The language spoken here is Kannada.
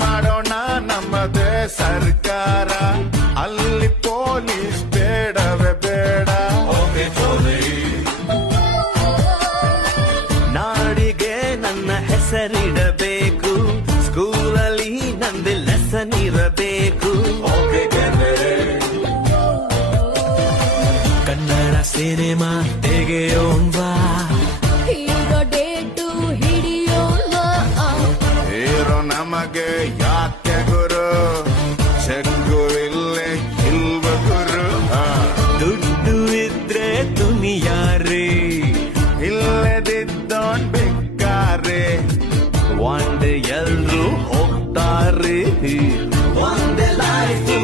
ಮಾಡೋಣ ನಮ್ಮದೇ ಸರ್ಕಾರ, ಅಲ್ಲಿ ಪೊಲೀಸ್ ಬೇಡವೇ ಬೇಡ. ನಾಡಿಗೆ ನನ್ನ ಹೆಸರಿಡಬೇಕು, ಸ್ಕೂಲಲ್ಲಿ ನಂದು ಲೆಸನ್ ಇರಬೇಕು. ಕನ್ನಡ ಸಿನಿಮಾ ತೆಗೆಯೋಣ್ವಾ, ಹೀರೋ ಡೇಟು ಹಿಡಿಯೋಣ. ಹೀರೋ ನಮಗೆ ಯಾಕೆ ಗುರು, ಚೆಂಗು ಇಲ್ಲೇ ಇಲ್ವ ಗುರು. ದುಡ್ಡು ಇದ್ರೆ ದುನಿಯಾರಿ, ಇಲ್ಲದಿದ್ದೋನ್ ಬೇಕಾರೆ. ಒಂದೇ ಎಲ್ರು ಹೋಗ್ತಾರೆ, ಒಂದೇ ಲೈಫು